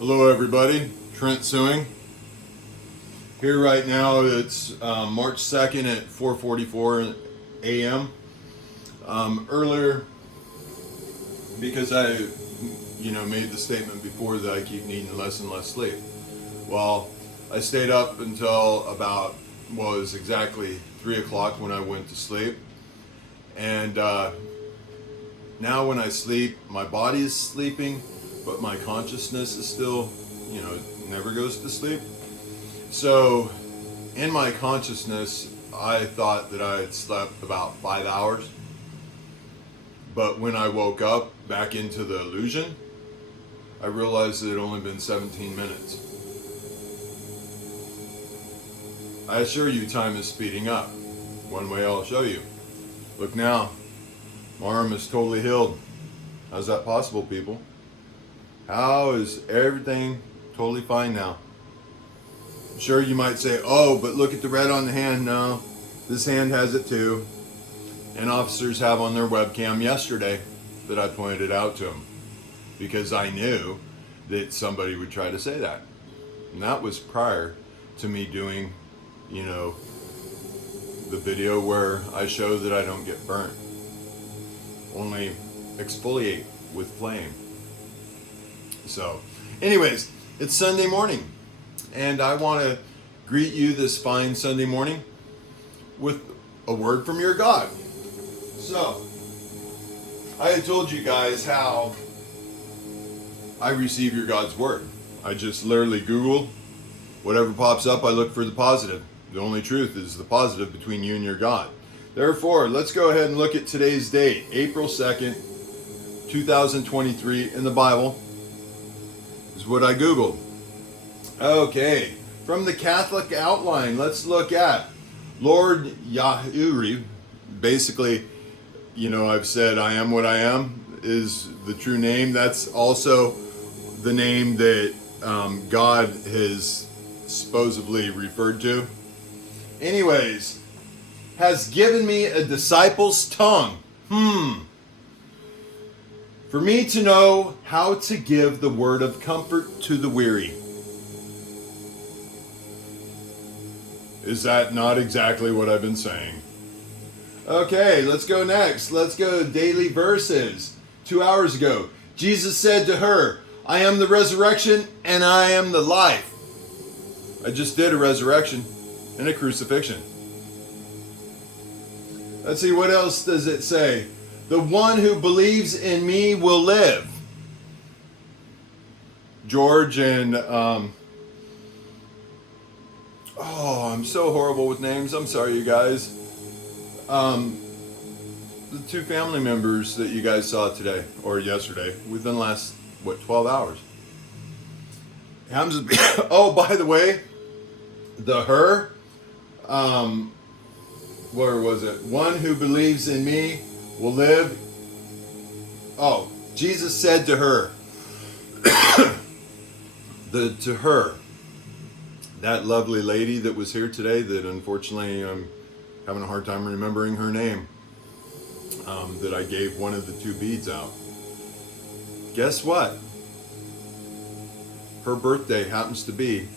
Hello everybody, Trent Suing. Here right now it's March 2nd at 4:44 a.m. Earlier, because I made the statement before that I keep needing less and less sleep. Well, I stayed up until about, it was exactly 3 o'clock when I went to sleep. And now when I sleep, my body is sleeping, but my consciousness is still, never goes to sleep. So in my consciousness, I thought that I had slept about 5 hours. But when I woke up back into the illusion, I realized it had only been 17 minutes. I assure you, time is speeding up. One way I'll show you. Look now, my arm is totally healed. How's that possible, people? How is everything totally fine now? Sure, you might say, oh, but look at the red on the hand. No, this hand has it too. And officers have on their webcam yesterday that I pointed out to them, because I knew that somebody would try to say that. And that was prior to me doing, the video where I show that I don't get burnt. Only exfoliate with flame. So, anyways, it's Sunday morning, and I want to greet you this fine Sunday morning with a word from your God. So, I had told you guys how I receive your God's word. I just literally Google whatever pops up. I look for the positive. The only truth is the positive between you and your God. Therefore, let's go ahead and look at today's date, April 2nd, 2023 in the Bible. Is what I Googled. Okay, from the Catholic outline, let's look at Lord Yahuwah. Basically, I've said I am what I am is the true name. That's also the name that God has supposedly referred to. Anyways, has given me a disciple's tongue. For me to know how to give the word of comfort to the weary. Is that not exactly what I've been saying? Okay, let's go next. Let's go daily verses. 2 hours ago, Jesus said to her, I am the resurrection and I am the life. I just did a resurrection and a crucifixion. Let's see, what else does it say? The one who believes in me will live. George and, I'm so horrible with names. I'm sorry, you guys. The two family members that you guys saw today, or yesterday, within the last, 12 hours. Happens to be, oh, by the way, the her, where was it? One who believes in me will live. Oh, Jesus said to her, to her, that lovely lady that was here today, that unfortunately I'm having a hard time remembering her name, that I gave one of the 2 beads out. Guess what? Her birthday happens to be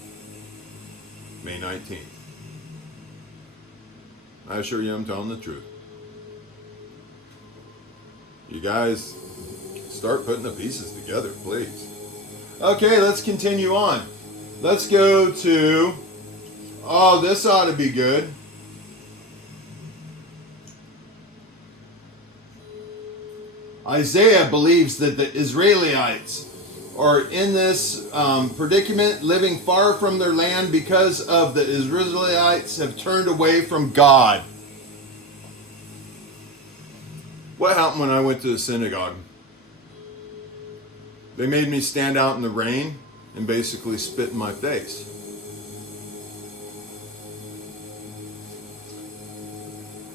May 19th. I assure you I'm telling the truth. You guys start putting the pieces together, please. Okay, let's continue on. Let's go to, this ought to be good. Isaiah believes that the Israelites are in this predicament, living far from their land because of the Israelites have turned away from God. What happened when I went to the synagogue? They made me stand out in the rain and basically spit in my face.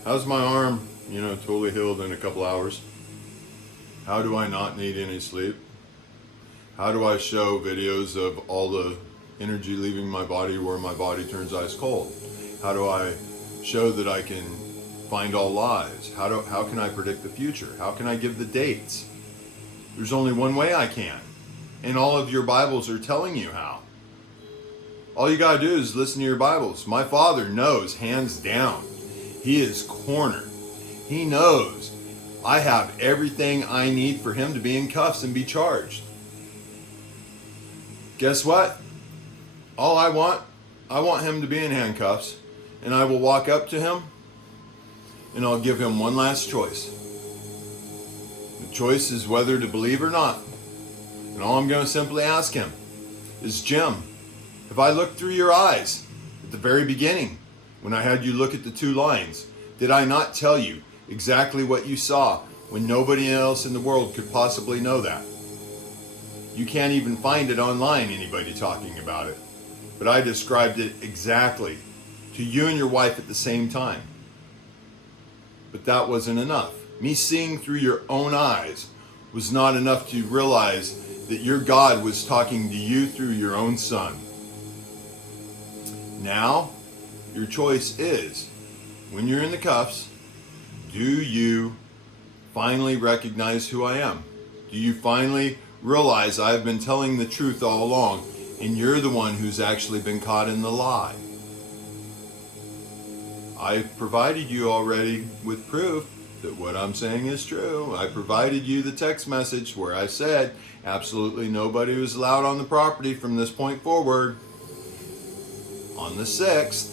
How's my arm, totally healed in a couple hours? How do I not need any sleep? How do I show videos of all the energy leaving my body where my body turns ice cold? How do I show that I can find all lies? How can I predict the future? How can I give the dates? There's only one way I can. And all of your Bibles are telling you how. All you got to do is listen to your Bibles. My father knows, hands down, he is cornered. He knows I have everything I need for him to be in cuffs and be charged. Guess what? All I want him to be in handcuffs, and I will walk up to him and I'll give him one last choice. The choice is whether to believe or not. And all I'm going to simply ask him is, Jim, if I looked through your eyes at the very beginning, when I had you look at the two lines, did I not tell you exactly what you saw when nobody else in the world could possibly know that? You can't even find it online, anybody talking about it. But I described it exactly to you and your wife at the same time. But that wasn't enough. Me seeing through your own eyes was not enough to realize that your God was talking to you through your own son. Now, your choice is, when you're in the cuffs, do you finally recognize who I am? Do you finally realize I've been telling the truth all along, and you're the one who's actually been caught in the lie? I provided you already with proof that what I'm saying is true. I provided you the text message where I said absolutely nobody was allowed on the property from this point forward. On the 6th,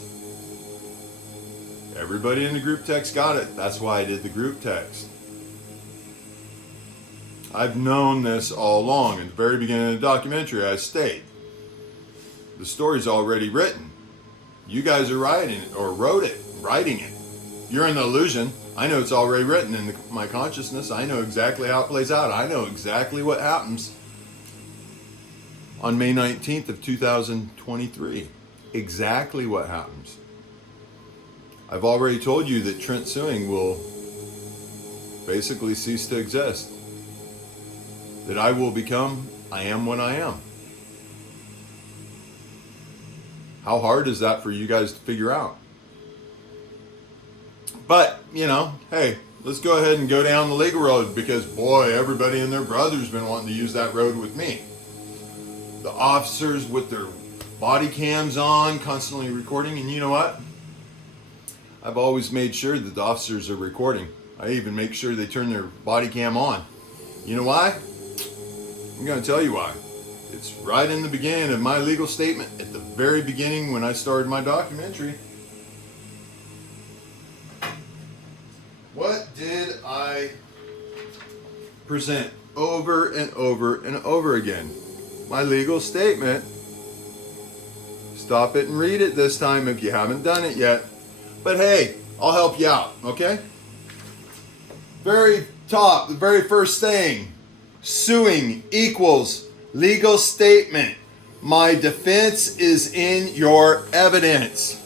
everybody in the group text got it. That's why I did the group text. I've known this all along. At the very beginning of the documentary, I state the story's already written. You guys are writing it, or writing it. You're in the illusion. I know it's already written in my consciousness. I know exactly how it plays out. I know exactly what happens on May 19th of 2023. Exactly what happens. I've already told you that Trent Suing will basically cease to exist. That I will become, I am what I am. How hard is that for you guys to figure out? But, hey, let's go ahead and go down the legal road, because, boy, everybody and their brother's been wanting to use that road with me. The officers with their body cams on, constantly recording, and you know what? I've always made sure that the officers are recording. I even make sure they turn their body cam on. You know why? I'm going to tell you why. It's right in the beginning of my legal statement, at the very beginning when I started my documentary. What did I present over and over and over again? My legal statement. Stop it and read it this time if you haven't done it yet. But hey, I'll help you out, okay? Very top, the very first thing. Suing equals legal statement. My defense is in your evidence.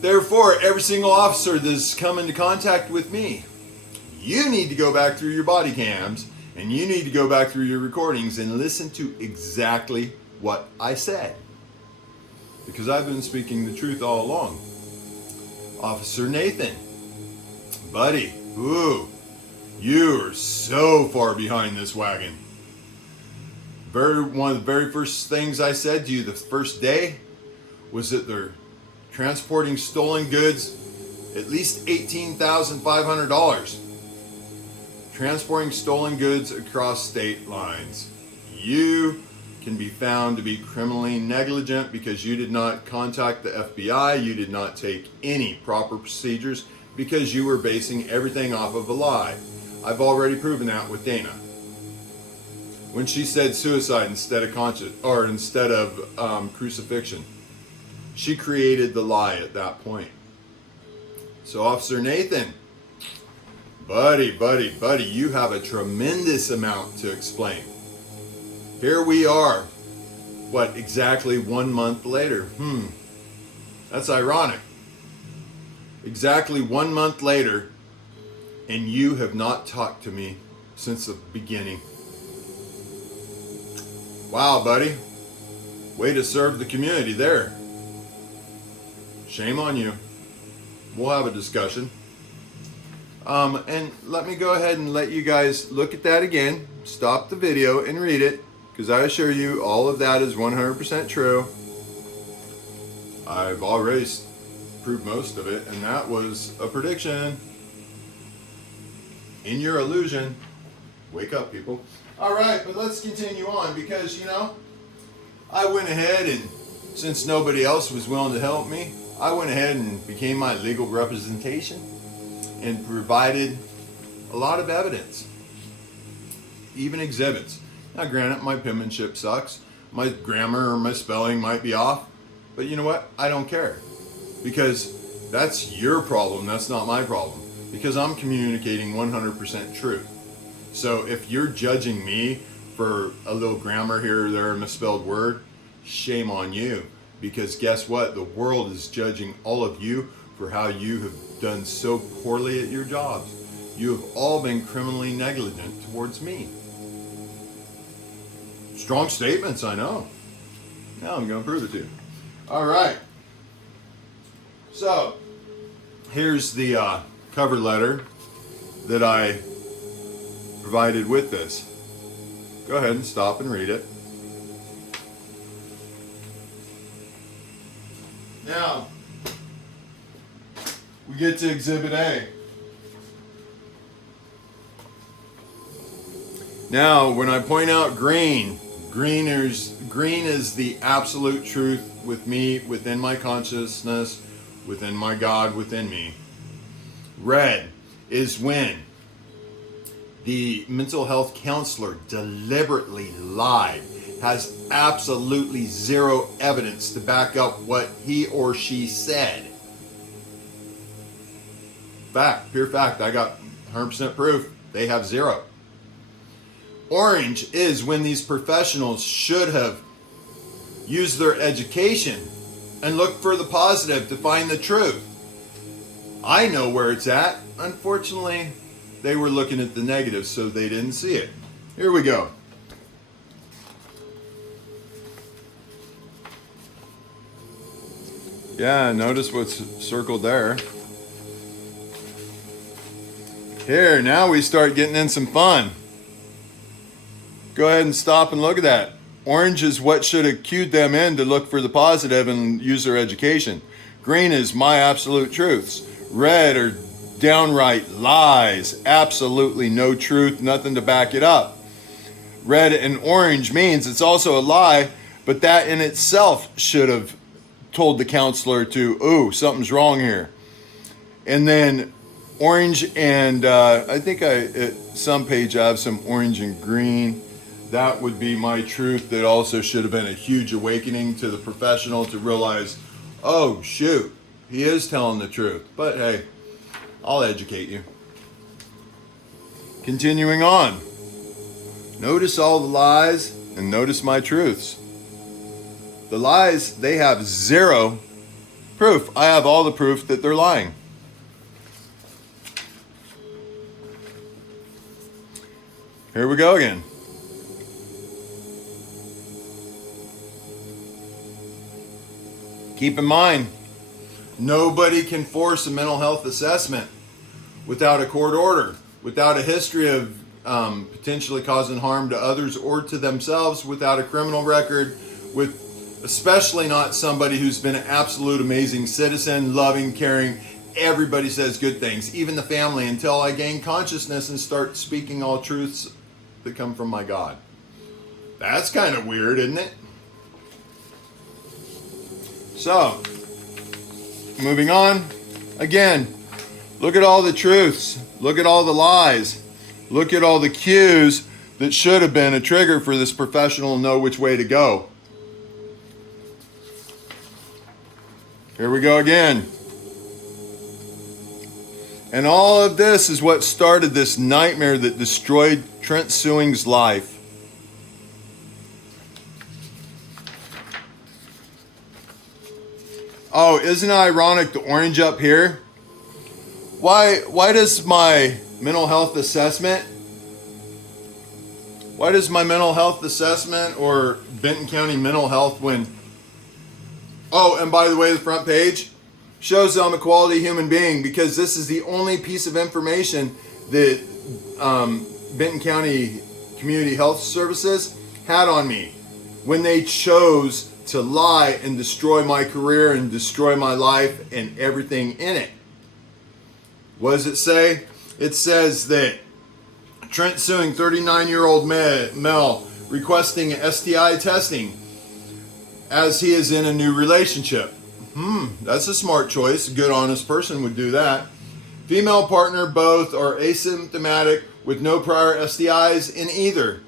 Therefore, every single officer that's come into contact with me, you need to go back through your body cams and you need to go back through your recordings and listen to exactly what I said. Because I've been speaking the truth all along. Officer Nathan, buddy, you are so far behind this wagon. One of the very first things I said to you the first day was that they're transporting stolen goods, at least $18,500. Transporting stolen goods across state lines. You can be found to be criminally negligent because you did not contact the FBI, you did not take any proper procedures because you were basing everything off of a lie. I've already proven that with Dana. When she said suicide instead of crucifixion. She created the lie at that point. So Officer Nathan, buddy, you have a tremendous amount to explain. Here we are, exactly 1 month later? That's ironic. Exactly 1 month later, and you have not talked to me since the beginning. Wow, buddy. Way to serve the community there. Shame on you. We'll have a discussion. And let me go ahead and let you guys look at that again. Stop the video and read it. because I assure you all of that is 100% true. I've already proved most of it, and that was a prediction. In your illusion. Wake up, people. All right, but let's continue on, because, you know, I went ahead and, since nobody else was willing to help me, I went ahead and became my legal representation and provided a lot of evidence, even exhibits. Now, granted, my penmanship sucks. My grammar or my spelling might be off, but you know what? I don't care, because that's your problem. That's not my problem, because I'm communicating 100% truth. So if you're judging me for a little grammar here or there, a misspelled word, shame on you. Because guess what? The world is judging all of you for how you have done so poorly at your jobs. You have all been criminally negligent towards me. Strong statements, I know. Now I'm going to prove it to you. All right. So here's the cover letter that I provided with this. Go ahead and stop and read it. Now, we get to Exhibit A. Now, when I point out green is the absolute truth with me, within my consciousness, within my God, within me. Red is when the mental health counselor deliberately lied, has absolutely zero evidence to back up what he or she said. Fact, pure fact, I got 100% proof. They have zero. Orange is when these professionals should have used their education and looked for the positive to find the truth. I know where it's at. Unfortunately, they were looking at the negative, so they didn't see it. Here we go. Yeah, notice what's circled there. Here, now we start getting in some fun. Go ahead and stop and look at that. Orange is what should have cued them in to look for the positive and use their education. Green is my absolute truths. Red are downright lies. Absolutely no truth, nothing to back it up. Red and orange means it's also a lie, but that in itself should have told the counselor to, ooh, something's wrong here. And then orange and I think at some page I have some orange and green. That would be my truth. That also should have been a huge awakening to the professional to realize, oh shoot, he is telling the truth. But hey, I'll educate you. Continuing on. Notice all the lies and notice my truths. The lies, they have zero proof. I have all the proof that they're lying. Here we go again. Keep in mind, nobody can force a mental health assessment without a court order, without a history of potentially causing harm to others or to themselves, without a criminal record, with especially not somebody who's been an absolute amazing citizen, loving, caring. Everybody says good things, even the family, until I gain consciousness and start speaking all truths that come from my God. That's kind of weird, isn't it? So, moving on. Again, look at all the truths. Look at all the lies. Look at all the cues that should have been a trigger for this professional to know which way to go. Here we go again. And all of this is what started this nightmare that destroyed Trent Suing's life. Oh, isn't it ironic, the orange up here? Why does my mental health assessment, or Benton County Mental Health oh, and by the way, the front page shows I'm a quality human being, because this is the only piece of information that Benton County Community Health Services had on me when they chose to lie and destroy my career and destroy my life and everything in it. What does it say? It says that Trent Suing, 39-year-old male, requesting STI testing as he is in a new relationship. That's a smart choice. A good, honest person would do that. Female partner, both are asymptomatic with no prior STIs in either.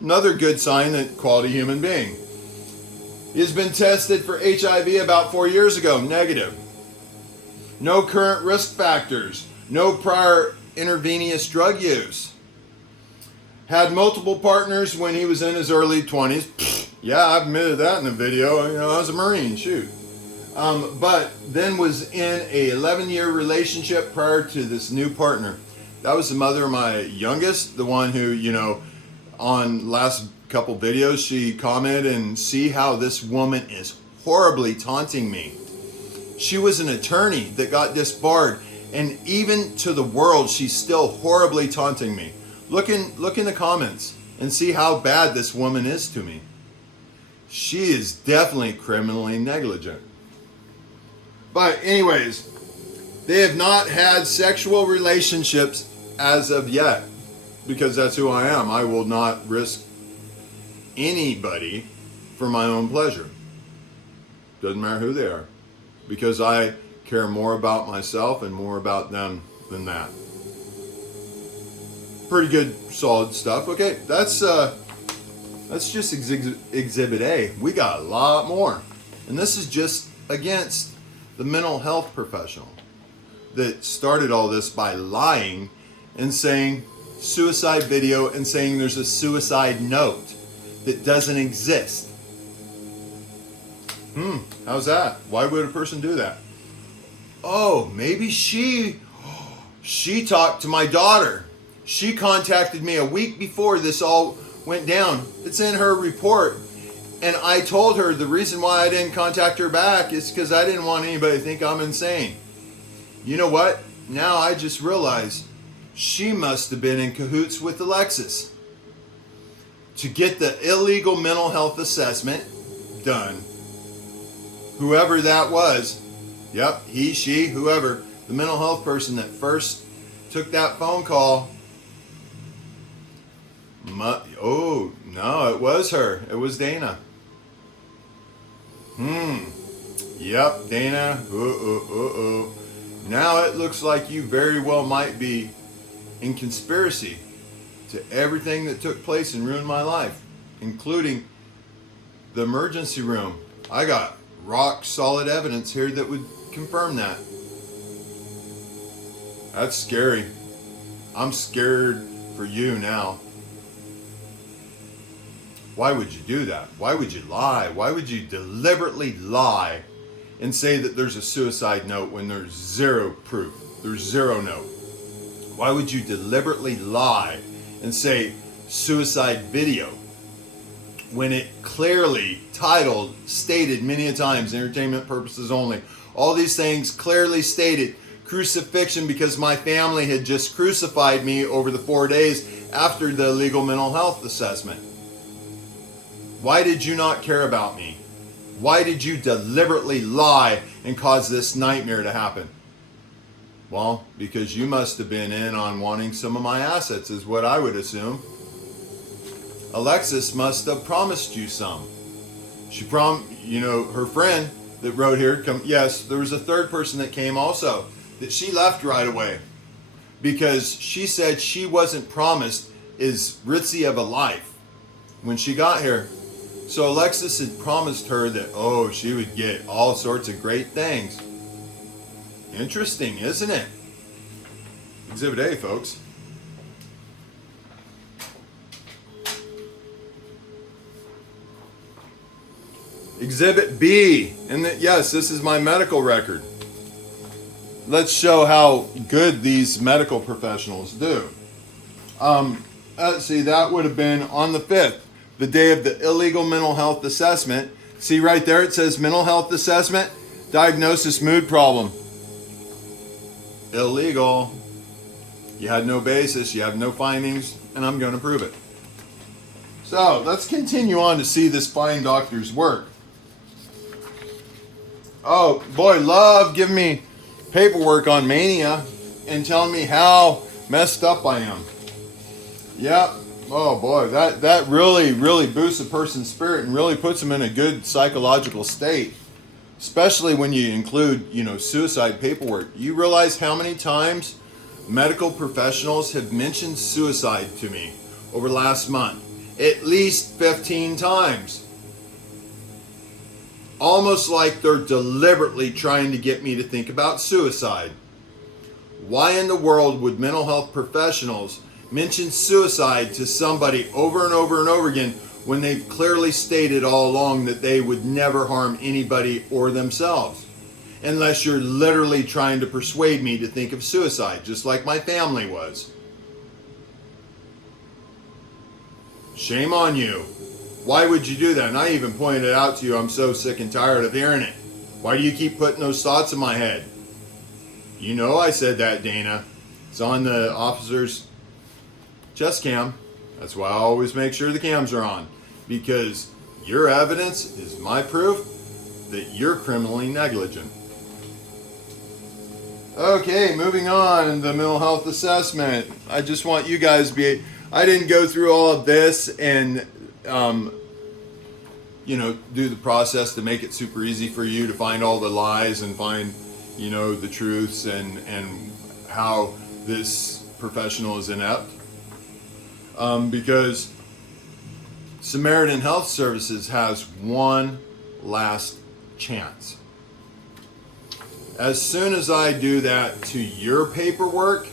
Another good sign that quality human being. He has been tested for HIV about 4 years ago, negative. No current risk factors. No prior intravenous drug use. Had multiple partners when he was in his early 20s. Yeah, I admitted that in the video. You know, I was a Marine, shoot. But then was in a 11-year relationship prior to this new partner. That was the mother of my youngest, the one who, you know, on last couple videos, she commented and see how this woman is horribly taunting me. She was an attorney that got disbarred, and even to the world, she's still horribly taunting me. Look in the comments and see how bad this woman is to me. She is definitely criminally negligent. But anyways, they have not had sexual relationships as of yet, because that's who I am. I will not risk anybody for my own pleasure. Doesn't matter who they are, because I care more about myself and more about them than that. Pretty good, solid stuff. Okay, that's just Exhibit A. We got a lot more, and this is just against the mental health professional that started all this by lying and saying suicide video and saying there's a suicide note that doesn't exist. How's that? Why would a person do that? Oh, maybe she talked to my daughter. She contacted me a week before this all went down. It's in her report. And I told her the reason why I didn't contact her back is because I didn't want anybody to think I'm insane. You know what? Now I just realized she must have been in cahoots with Alexis to get the illegal mental health assessment done. Whoever that was, yep, he, she, whoever, the mental health person that first took that phone call. Oh, no, it was her. It was Dana. Yep, Dana. Now it looks like you very well might be in conspiracy to everything that took place and ruined my life, including the emergency room. I got rock solid evidence here that would confirm that. That's scary. I'm scared for you now. Why would you do that? Why would you lie? Why would you deliberately lie and say that there's a suicide note when there's zero proof? There's zero note. Why would you deliberately lie and say suicide video when it clearly titled, stated many a times, entertainment purposes only, all these things clearly stated, crucifixion because my family had just crucified me over the 4 days after the illegal mental health assessment? Why did you not care about me? Why did you deliberately lie and cause this nightmare to happen? Well, because you must have been in on wanting some of my assets, is what I would assume. Alexis must have promised you some. She her friend that wrote here, yes, there was a third person that came also, that she left right away because she said she wasn't promised as ritzy of a life when she got here. So Alexis had promised her that, she would get all sorts of great things. Interesting, isn't it? Exhibit A, folks. Exhibit B. Yes, this is my medical record. Let's show how good these medical professionals do. Let's see, that would have been on the 5th, the day of the illegal mental health assessment. See right there, it says mental health assessment, diagnosis, mood problem. Illegal. You had no basis, you have no findings, and I'm going to prove it. So let's continue on to see this fine doctor's work. Oh boy, love giving me paperwork on mania and telling me how messed up I am. Yep. Oh boy, that really boosts a person's spirit and really puts them in a good psychological state. Especially when you include, suicide paperwork. You realize how many times medical professionals have mentioned suicide to me over the last month? At least 15 times. Almost like they're deliberately trying to get me to think about suicide. Why in the world would mental health professionals mention suicide to somebody over and over and over again when they've clearly stated all along that they would never harm anybody or themselves? Unless you're literally trying to persuade me to think of suicide, just like my family was. Shame on you. Why would you do that? And I even pointed out to you, I'm so sick and tired of hearing it. Why do you keep putting those thoughts in my head? You know I said that, Dana. It's on the officer's chest cam. That's why I always make sure the cams are on. Because your evidence is my proof that you're criminally negligent. Okay, moving on, the mental health assessment. I just want you guys to be... I didn't go through all of this and, do the process to make it super easy for you to find all the lies and find, the truths and how this professional is inept. Because Samaritan Health Services has one last chance. As soon as I do that to your paperwork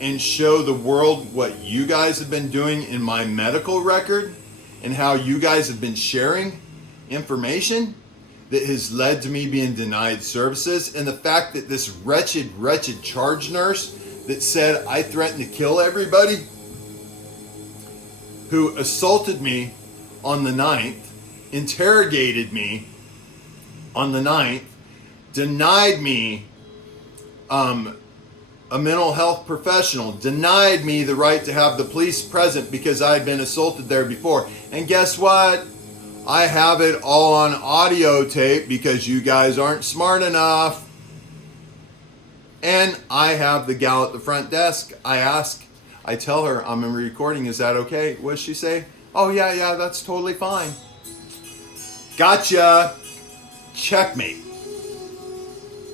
and show the world what you guys have been doing in my medical record and how you guys have been sharing information that has led to me being denied services, and the fact that this wretched charge nurse that said I threatened to kill everybody, who assaulted me on the 9th, interrogated me on the 9th, denied me a mental health professional, denied me the right to have the police present because I had been assaulted there before. And guess what? I have it all on audio tape because you guys aren't smart enough. And I have the gal at the front desk. I tell her I'm in recording. Is that okay? What does she say? Oh, yeah, that's totally fine. Gotcha. Checkmate.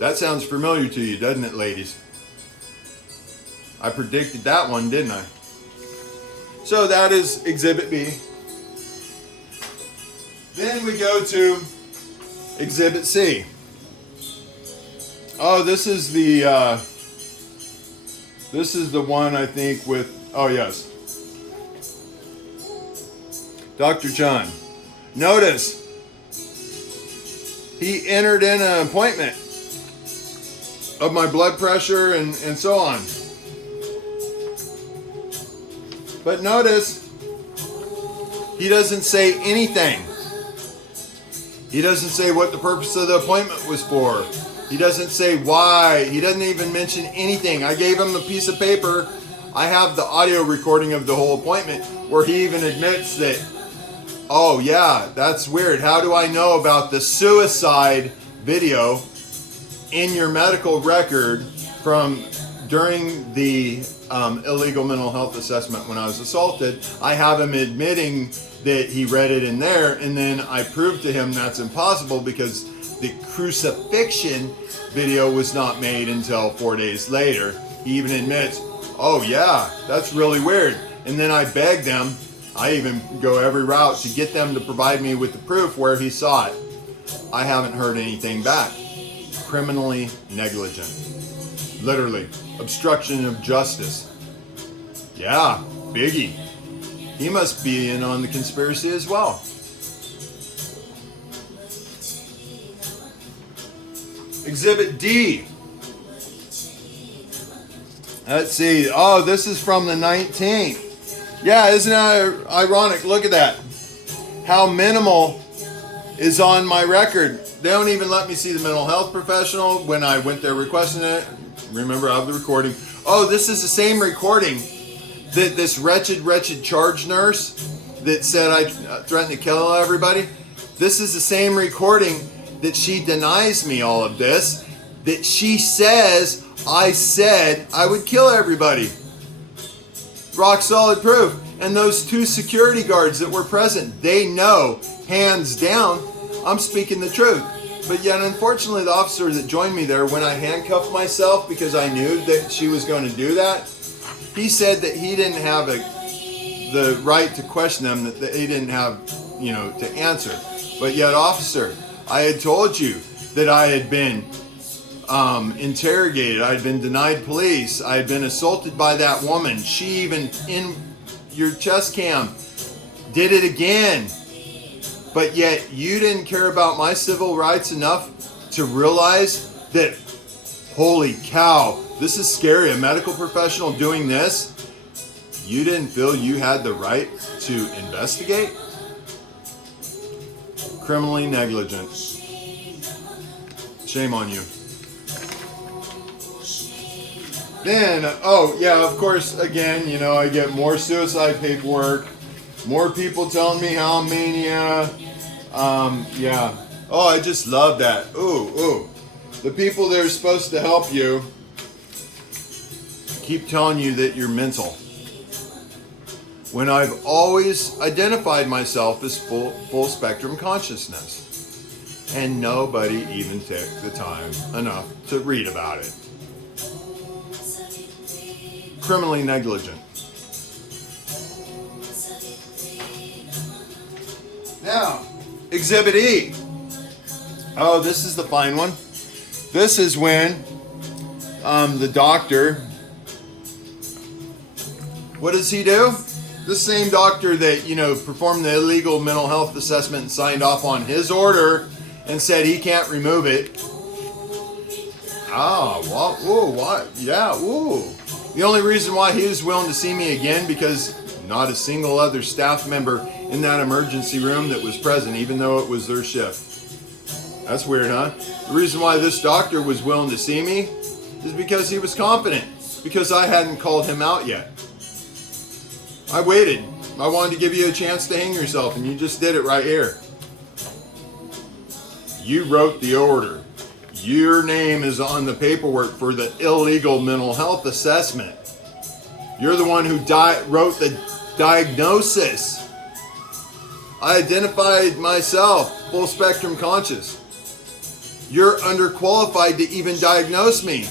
That sounds familiar to you, doesn't it, ladies? I predicted that one, didn't I? So that is Exhibit B. Then we go to Exhibit C. Oh, this is the one I think with, oh yes, Dr. John. Notice, he entered in an appointment of my blood pressure and so on. But notice, he doesn't say anything. He doesn't say what the purpose of the appointment was for. He doesn't say why. He doesn't even mention anything. I gave him a piece of paper. I have the audio recording of the whole appointment where he even admits that, oh yeah, that's weird. How do I know about the suicide video in your medical record from during the illegal mental health assessment when I was assaulted? I have him admitting that he read it in there, and then I proved to him that's impossible because the crucifixion video was not made until 4 days later. He even admits, oh yeah, that's really weird. And then I begged them, I even go every route to get them to provide me with the proof where he saw it. I haven't heard anything back. Criminally negligent. Literally. Obstruction of justice. Yeah, biggie. He must be in on the conspiracy as well. Exhibit D. Let's see. Oh, this is from the 19th. Yeah, isn't that ironic? Look at that. How minimal is on my record. They don't even let me see the mental health professional when I went there requesting it. Remember, I have the recording. Oh, this is the same recording that this wretched charge nurse that said I threatened to kill everybody. This is the same recording that she denies me all of this, that she says I said I would kill everybody. Rock solid proof. And those 2 security guards that were present, they know, hands down, I'm speaking the truth. But yet, unfortunately, the officer that joined me there, when I handcuffed myself because I knew that she was going to do that, he said that he didn't have the right to question them, that he didn't have, to answer. But yet, officer, I had told you that I had been interrogated. I had been denied police. I had been assaulted by that woman. She even, in your chest cam, did it again. But yet you didn't care about my civil rights enough to realize that, holy cow, this is scary. A medical professional doing this. You didn't feel you had the right to investigate? Criminally negligent. Shame on you. Then, of course, again, I get more suicide paperwork, more people telling me how I'm mania. Oh, I just love that. Ooh. The people that are supposed to help you keep telling you that you're mental. When I've always identified myself as full spectrum consciousness. And nobody even took the time enough to read about it. Criminally negligent. Now, Exhibit E. Oh, this is the fine one. This is when the doctor, what does he do? The same doctor that, performed the illegal mental health assessment and signed off on his order and said he can't remove it. What? Yeah, ooh. The only reason why he was willing to see me again, because not a single other staff member in that emergency room that was present, even though it was their shift. That's weird, huh? The reason why this doctor was willing to see me is because he was confident, because I hadn't called him out yet. I waited. I wanted to give you a chance to hang yourself, and you just did it right here. You wrote the order. Your name is on the paperwork for the illegal mental health assessment. You're the one who wrote the diagnosis. I identified myself, full spectrum conscious. You're underqualified to even diagnose me.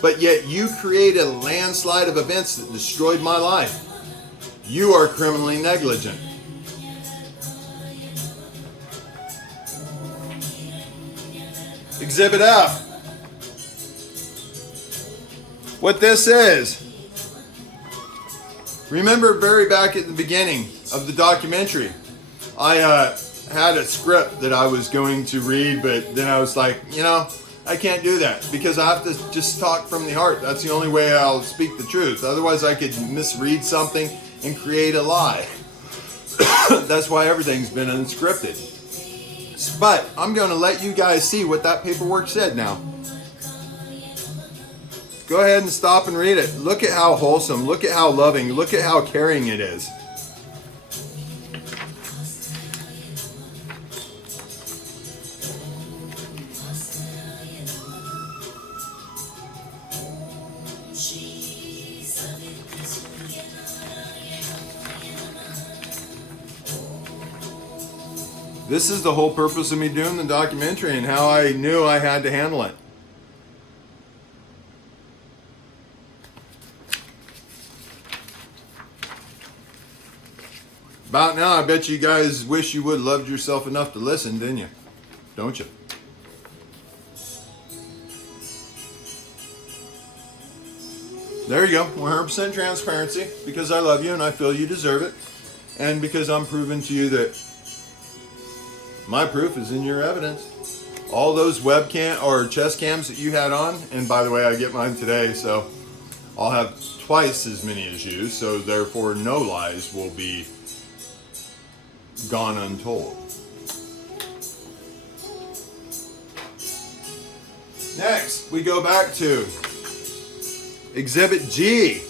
But yet you created a landslide of events that destroyed my life. You are criminally negligent. Exhibit F. What this is. Remember very back at the beginning of the documentary, I had a script that I was going to read, but then I was like, I can't do that because I have to just talk from the heart. That's the only way I'll speak the truth. Otherwise I could misread something and create a lie. That's why everything's been unscripted. But I'm going to let you guys see what that paperwork said now. Go ahead and stop and read it. Look at how wholesome, look at how loving, look at how caring it is. This is the whole purpose of me doing the documentary and how I knew I had to handle it. About now, I bet you guys wish you would have loved yourself enough to listen, didn't you? Don't you? There you go. 100% transparency because I love you and I feel you deserve it. And because I'm proving to you that my proof is in your evidence. All those webcam or chest cams that you had on, and by the way, I get mine today, so I'll have twice as many as you, so therefore no lies will be gone untold. Next, we go back to Exhibit G.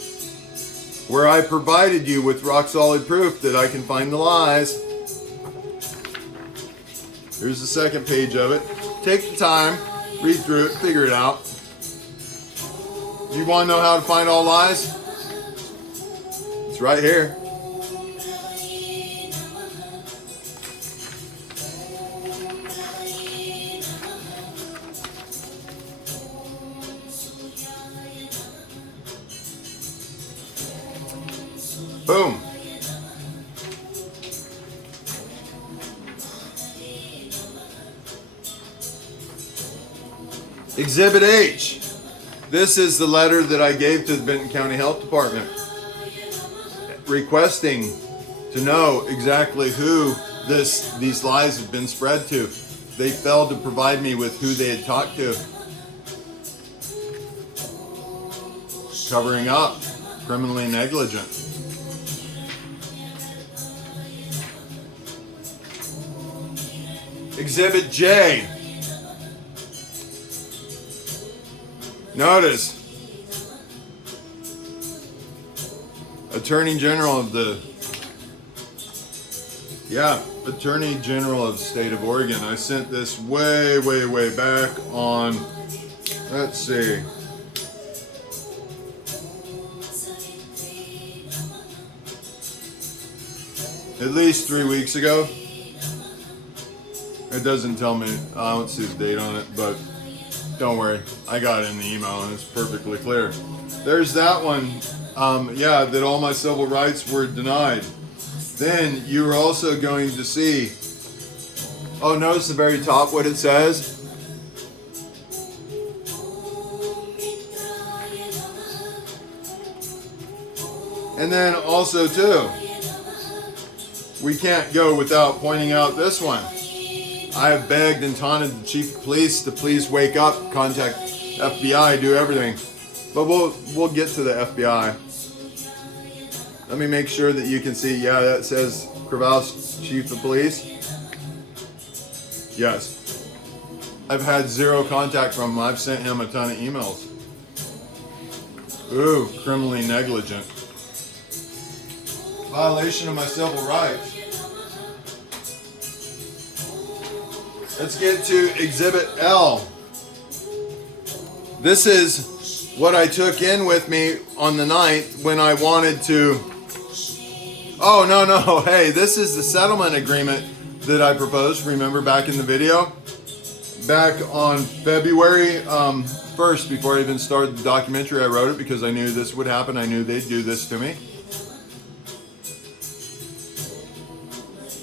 where I provided you with rock solid proof that I can find the lies. Here's the second page of it. Take the time, read through it, figure it out. You want to know how to find all lies? It's right here. Boom. Exhibit H. This is the letter that I gave to the Benton County Health Department requesting to know exactly who these lies have been spread to. They failed to provide me with who they had talked to. Covering up, criminally negligent. Exhibit J. Notice, Attorney General of the State of Oregon. I sent this way back on, let's see, at least 3 weeks ago. It doesn't tell me, I don't see the date on it, but don't worry, I got it in the email and it's perfectly clear. There's that one, that all my civil rights were denied. Then you're also going to see, notice the very top what it says. And then also too, we can't go without pointing out this one. I have begged and taunted the chief of police to please wake up, contact FBI, do everything. But we'll get to the FBI. Let me make sure that you can see, that says Crevasse, chief of police. Yes. I've had zero contact from him. I've sent him a ton of emails. Ooh, criminally negligent. Violation of my civil rights. Let's get to Exhibit L. This is what I took in with me on the 9th when I wanted to... Oh, no. Hey, this is the settlement agreement that I proposed. Remember back in the video? Back on February 1st, before I even started the documentary, I wrote it because I knew this would happen. I knew they'd do this to me.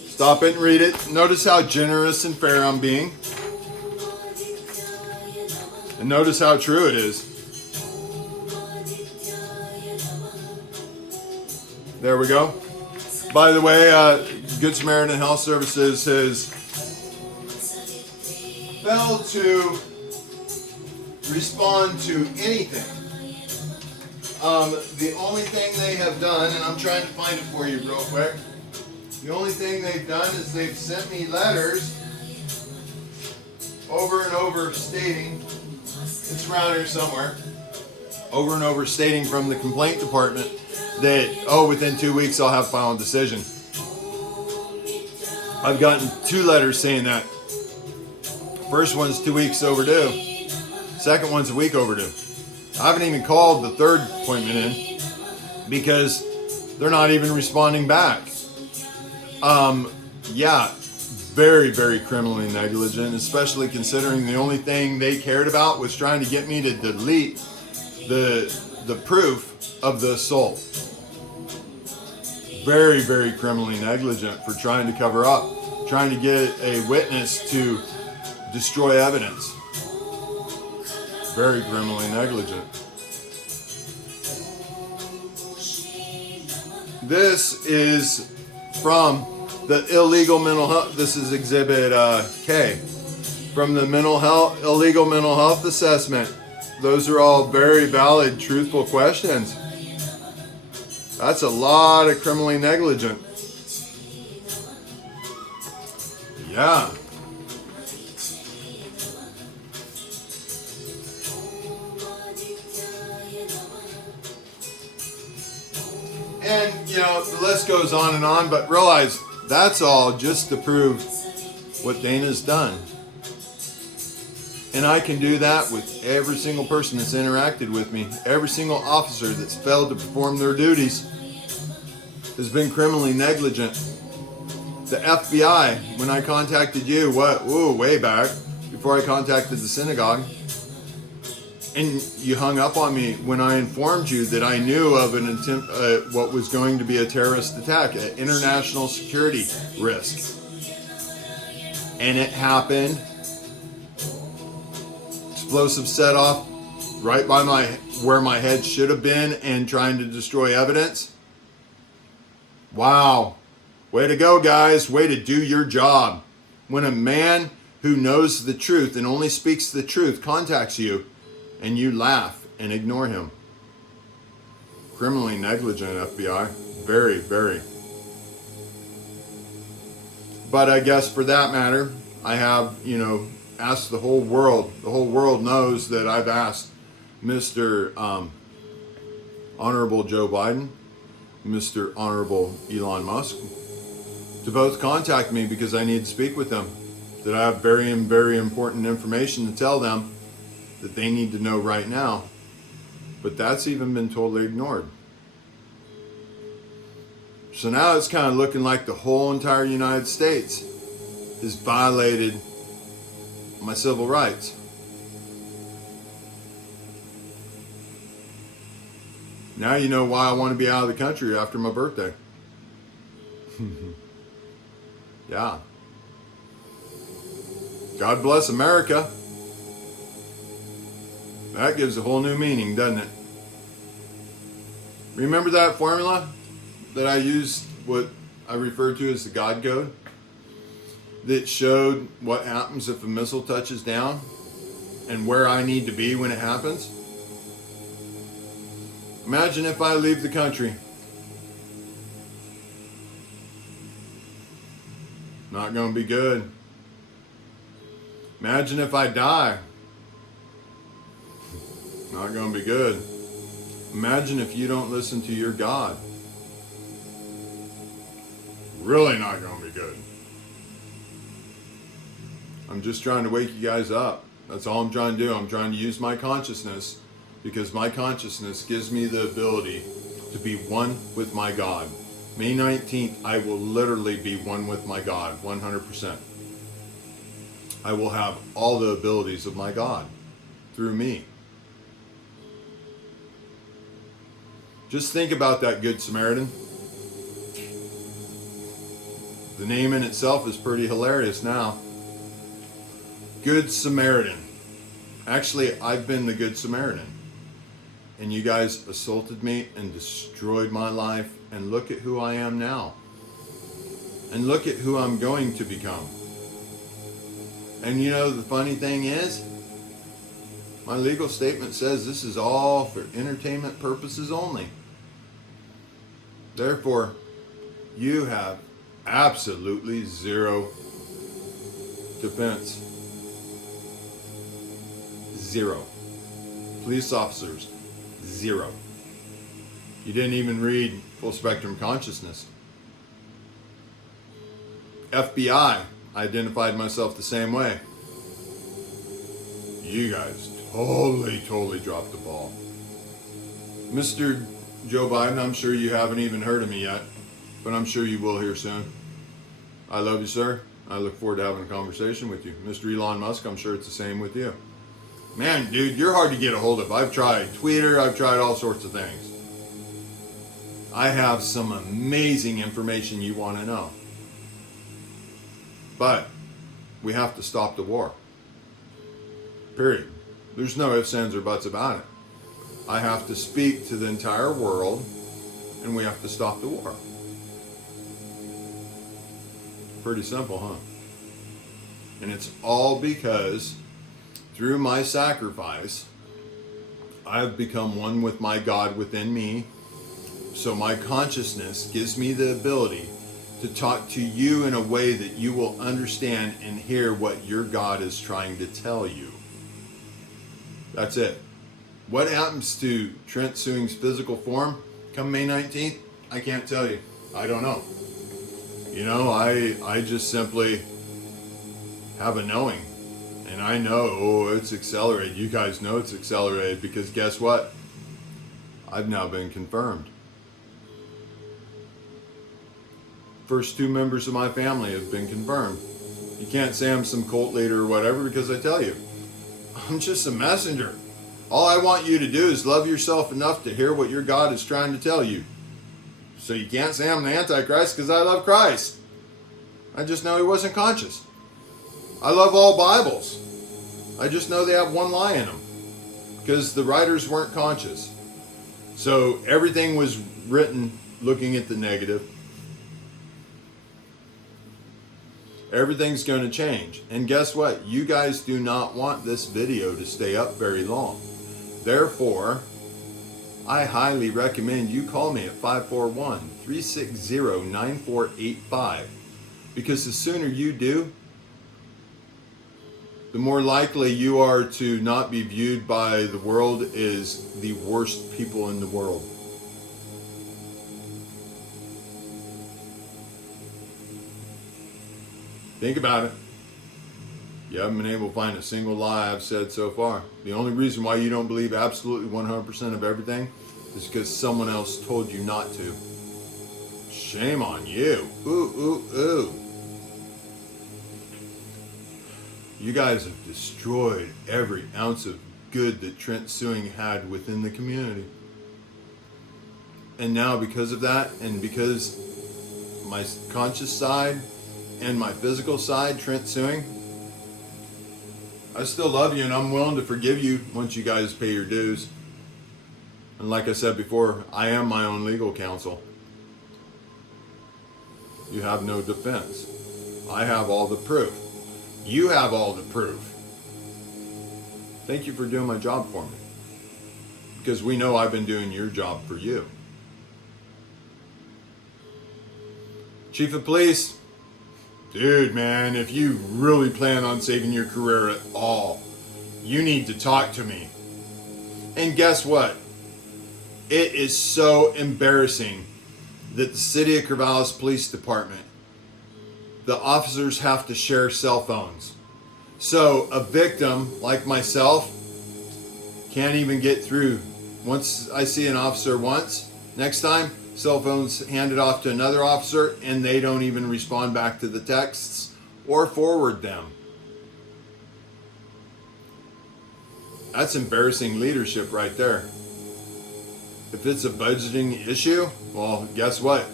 Stop it and read it. Notice how generous and fair I'm being. And notice how true it is. There we go. By the way, Good Samaritan Health Services has failed to respond to anything. The only thing they have done, and I'm trying to find it for you real quick. The only thing they've done is they've sent me letters over and over stating, it's around here somewhere, over and over stating from the complaint department that, within 2 weeks I'll have final decision. I've gotten 2 letters saying that. First one's 2 weeks overdue. Second one's a week overdue. I haven't even called the third appointment in because they're not even responding back. Very, very criminally negligent, especially considering the only thing they cared about was trying to get me to delete the proof of the assault. Very, very criminally negligent for trying to cover up, trying to get a witness to destroy evidence. Very criminally negligent. This is from the illegal mental health. This is Exhibit K. From the illegal mental health assessment. Those are all very valid, truthful questions. That's a lot of criminally negligent. Yeah. the list goes on, but realize that's all just to prove what Dana's done. And I can do that with every single person that's interacted with me. Every single officer that's failed to perform their duties has been criminally negligent. The FBI, when I contacted you, way back, before I contacted the synagogue, and you hung up on me when I informed you that I knew of an attempt, what was going to be a terrorist attack, an international security risk. And it happened. Explosive set off right by where my head should have been and trying to destroy evidence. Wow. Way to go, guys. Way to do your job. When a man who knows the truth and only speaks the truth contacts you, and you laugh and ignore him. Criminally negligent, FBI. Very, very. But I guess for that matter, I have, asked the whole world. The whole world knows that I've asked Mr. Honorable Joe Biden, Mr. Honorable Elon Musk, to both contact me because I need to speak with them. That I have very, very important information to tell them that they need to know right now. But that's even been totally ignored. So now it's kind of looking like the whole entire United States has violated my civil rights. Now you know why I want to be out of the country after my birthday. Yeah. God bless America. That gives a whole new meaning, doesn't it? Remember that formula that I used, what I referred to as the God Code? That showed what happens if a missile touches down and where I need to be when it happens? Imagine if I leave the country. Not going to be good. Imagine if I die. Not going to be good. Imagine if you don't listen to your God. Really not going to be good. I'm just trying to wake you guys up. That's all I'm trying to do. I'm trying to use my consciousness because my consciousness gives me the ability to be one with my God. May 19th, I will literally be one with my God, 100%. I will have all the abilities of my God through me. Just think about that Good Samaritan. The name in itself is pretty hilarious now. Good Samaritan. Actually, I've been the Good Samaritan. And you guys assaulted me and destroyed my life. And look at who I am now. And look at who I'm going to become. And the funny thing is, my legal statement says this is all for entertainment purposes only. Therefore, you have absolutely zero defense. Zero. Police officers, zero. You didn't even read Full Spectrum Consciousness. FBI, I identified myself the same way. You guys totally dropped the ball. Mr. Joe Biden, I'm sure you haven't even heard of me yet, but I'm sure you will here soon. I love you, sir. I look forward to having a conversation with you. Mr. Elon Musk, I'm sure it's the same with you. Man, dude, you're hard to get a hold of. I've tried Twitter, I've tried all sorts of things. I have some amazing information you want to know. But we have to stop the war. Period. There's no ifs, ands, or buts about it. I have to speak to the entire world, and we have to stop the war. Pretty simple, huh? And it's all because through my sacrifice, I've become one with my God within me. So my consciousness gives me the ability to talk to you in a way that you will understand and hear what your God is trying to tell you. That's it. What happens to Trent Suing's physical form come May 19th? I can't tell you. I don't know. You know, I just simply have a knowing. And I know it's accelerated. You guys know it's accelerated because guess what? I've now been confirmed. First two members of my family have been confirmed. You can't say I'm some cult leader or whatever because I tell you, I'm just a messenger. All I want you to do is love yourself enough to hear what your God is trying to tell you. So you can't say I'm the Antichrist because I love Christ. I just know he wasn't conscious. I love all Bibles. I just know they have one lie in them because the writers weren't conscious. So everything was written looking at the negative. Everything's going to change. And guess what? You guys do not want this video to stay up very long. Therefore, I highly recommend you call me at 541-360-9485. Because the sooner you do, the more likely you are to not be viewed by the world as the worst people in the world. Think about it. You haven't been able to find a single lie I've said so far. The only reason why you don't believe absolutely 100% of everything is because someone else told you not to. Shame on you. Ooh, ooh, ooh. You guys have destroyed every ounce of good that Trent Suing had within the community. And now because of that, and because my conscious side and my physical side, Trent Suing, I still love you and I'm willing to forgive you once you guys pay your dues. And like I said before, I am my own legal counsel. You have no defense. I have all the proof. You have all the proof. Thank you for doing my job for me. Because we know I've been doing your job for you. Chief of Police, dude, man, if you really plan on saving your career at all, you need to talk to me. And guess what? It is so embarrassing that the City of Corvallis Police Department, the officers have to share cell phones. So a victim like myself can't even get through. Once I see an officer once, next time, cell phone's handed off to another officer and they don't even respond back to the texts or forward them. That's embarrassing leadership right there. If it's a budgeting issue, well, guess what?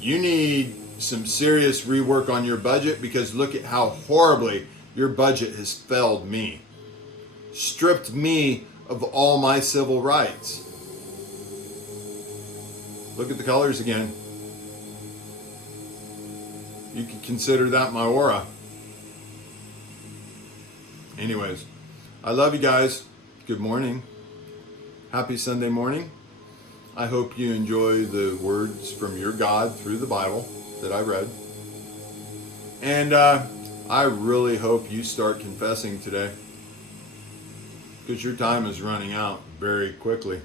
You need some serious rework on your budget because look at how horribly your budget has failed me. Stripped me of all my civil rights. Look at the colors again. You could consider that my aura. Anyways, I love you guys. Good morning. Happy Sunday morning. I hope you enjoy the words from your God through the Bible that I read. And I really hope you start confessing today, because your time is running out very quickly.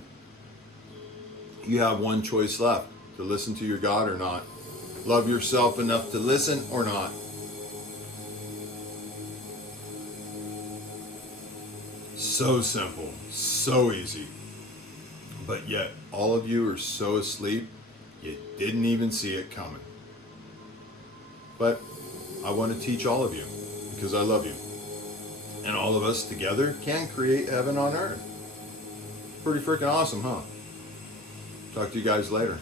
You have one choice left, to listen to your God or not. Love yourself enough to listen or not. So simple, so easy. But yet, all of you are so asleep, you didn't even see it coming. But I want to teach all of you, because I love you. And all of us together can create heaven on earth. Pretty freaking awesome, huh? Talk to you guys later.